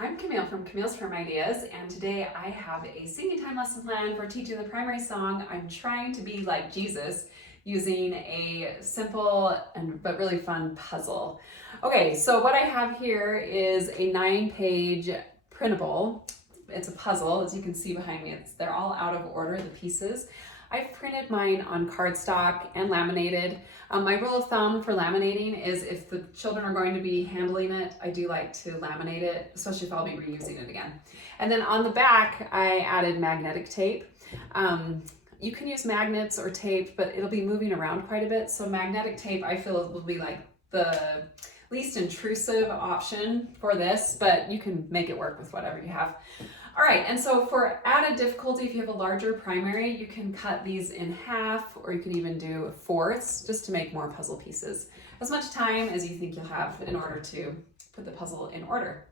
I'm Camille from Camille's Farm Ideas, and today I have a singing time lesson plan for teaching the primary song, I'm Trying to Be Like Jesus, using a simple but really fun puzzle. Okay, so what I have here is a 9-page printable. It's a puzzle, as you can see behind me. They're all out of order, the pieces. I've printed mine on cardstock and laminated. My rule of thumb for laminating is if the children are going to be handling it, I do like to laminate it, especially if I'll be reusing it again. And then on the back, I added magnetic tape. You can use magnets or tape, but it'll be moving around quite a bit. So magnetic tape, I feel, will be like the least intrusive option for this, but you can make it work with whatever you have. All right, and so for added difficulty, if you have a larger primary, you can cut these in half, or you can even do fourths, just to make more puzzle pieces. As much time as you think you'll have in order to put the puzzle in order.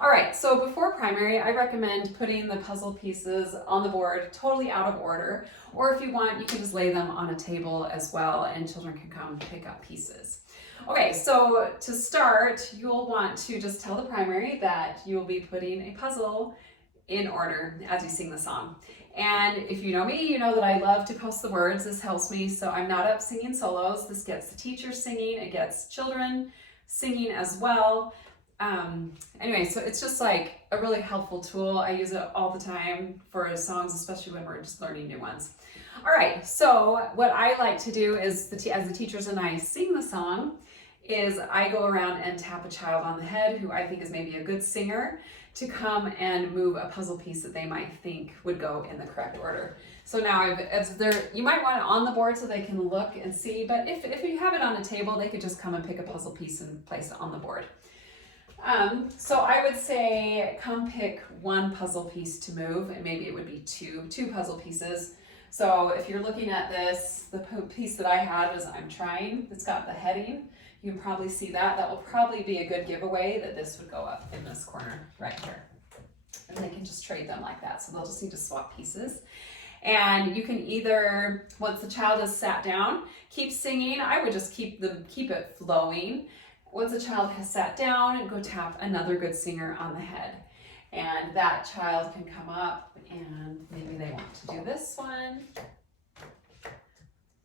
All right, so before primary, I recommend putting the puzzle pieces on the board totally out of order, or if you want, you can just lay them on a table as well, and children can come pick up pieces. Okay, so to start, you'll want to just tell the primary that you'll be putting a puzzle in order as you sing the song. And if you know me, you know that I love to post the words. This helps me, so I'm not up singing solos. This gets the teacher singing, it gets children singing as well. Anyway, so it's just like a really helpful tool. I use it all the time for songs, especially when we're just learning new ones. All right, so what I like to do is, as the teachers and I sing the song, is I go around and tap a child on the head who I think is maybe a good singer to come and move a puzzle piece that they might think would go in the correct order. So now you might want it on the board so they can look and see, but if you have it on a table, they could just come and pick a puzzle piece and place it on the board. So I would say come pick one puzzle piece to move, and maybe it would be two puzzle pieces. So if you're looking at this, the piece that I had was I'm Trying. It's got the heading. You can probably see that. That will probably be a good giveaway that this would go up in this corner right here. And they can just trade them like that. So they'll just need to swap pieces. And you can either, once the child has sat down, keep singing. I would just keep it flowing. Once the child has sat down, go tap another good singer on the head. And that child can come up and maybe they want to do this one.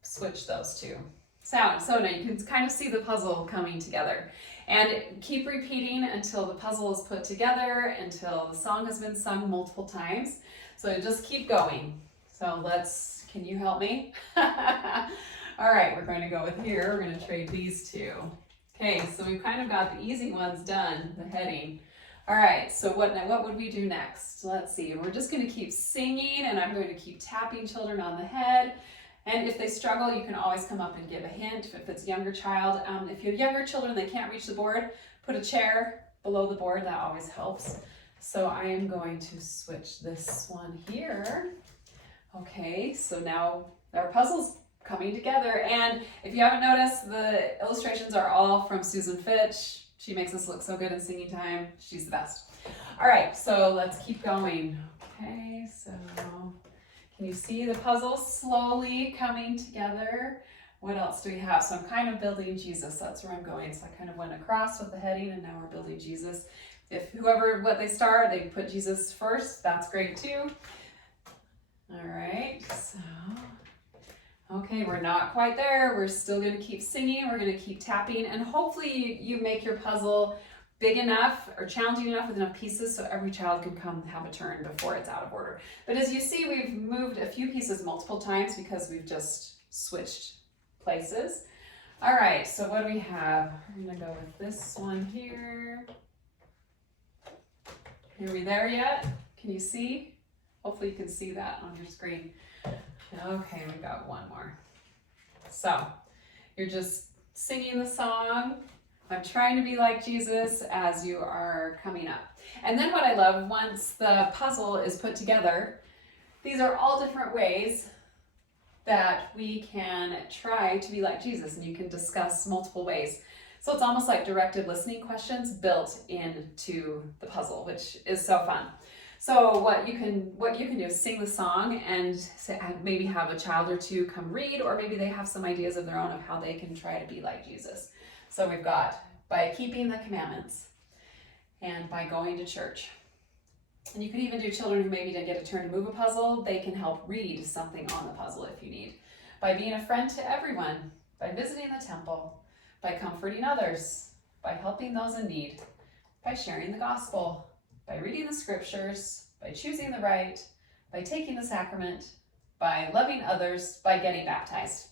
Switch those two. So now you can kind of see the puzzle coming together. And keep repeating until the puzzle is put together, until the song has been sung multiple times. So just keep going. So can you help me? All right, we're going to go with here. We're going to trade these two. Okay, so we've kind of got the easy ones done, the heading. All right, so what would we do next? Let's see, we're just going to keep singing, and I'm going to keep tapping children on the head. And if they struggle, you can always come up and give a hint if it's a younger child. If you have younger children, they can't reach the board, put a chair below the board, that always helps. So I am going to switch this one here. Okay, so now our puzzle's coming together. And if you haven't noticed, the illustrations are all from Susan Fitch. She makes us look so good in singing time. She's the best. All right, so let's keep going. Okay, so can you see the puzzle slowly coming together? What else do we have? So I'm kind of building Jesus. That's where I'm going. So I kind of went across with the heading, and now we're building Jesus. If what they start, they put Jesus first. That's great too. All right, so, okay, we're not quite there. We're still going to keep singing. We're going to keep tapping, and hopefully you make your puzzle big enough or challenging enough with enough pieces so every child can come have a turn before it's out of order. But as you see, we've moved a few pieces multiple times because we've just switched places. All right, so what do we have? We're gonna go with this one here. Are we there yet? Can you see? Hopefully you can see that on your screen. Okay, we got one more. So you're just singing the song, I'm trying to be like Jesus, as you are coming up. And then what I love, once the puzzle is put together, these are all different ways that we can try to be like Jesus, and you can discuss multiple ways. So it's almost like directed listening questions built into the puzzle, which is so fun. So what you can do is sing the song and maybe have a child or two come read, or maybe they have some ideas of their own of how they can try to be like Jesus. So we've got by keeping the commandments, and by going to church. And you can even do children who maybe didn't get a turn to move a puzzle. They can help read something on the puzzle if you need. By being a friend to everyone, by visiting the temple, by comforting others, by helping those in need, by sharing the gospel, by reading the scriptures, by choosing the right, by taking the sacrament, by loving others, by getting baptized.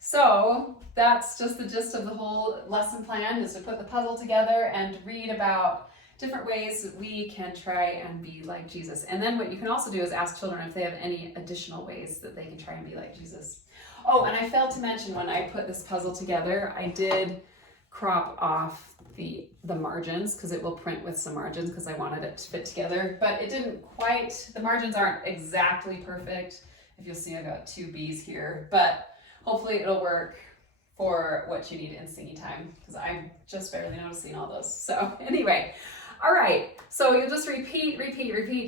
So that's just the gist of the whole lesson plan, is to put the puzzle together and read about different ways we can try and be like Jesus. And then what you can also do is ask children if they have any additional ways that they can try and be like Jesus. Oh, and I failed to mention, when I put this puzzle together, I did crop off the margins, because it will print with some margins, because I wanted it to fit together, but it didn't quite, the margins aren't exactly perfect. If you'll see, I got 2 B's here, but hopefully it'll work for what you need in singing time, because I'm just barely noticing all those. So anyway, all right, so you'll just repeat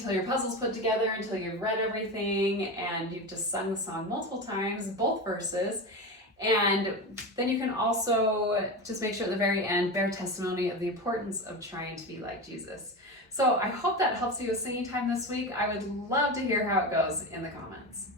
till your puzzle's put together, until you've read everything and you've just sung the song multiple times, both verses. And then you can also just make sure at the very end, bear testimony of the importance of trying to be like Jesus. So I hope that helps you with singing time this week. I would love to hear how it goes in the comments.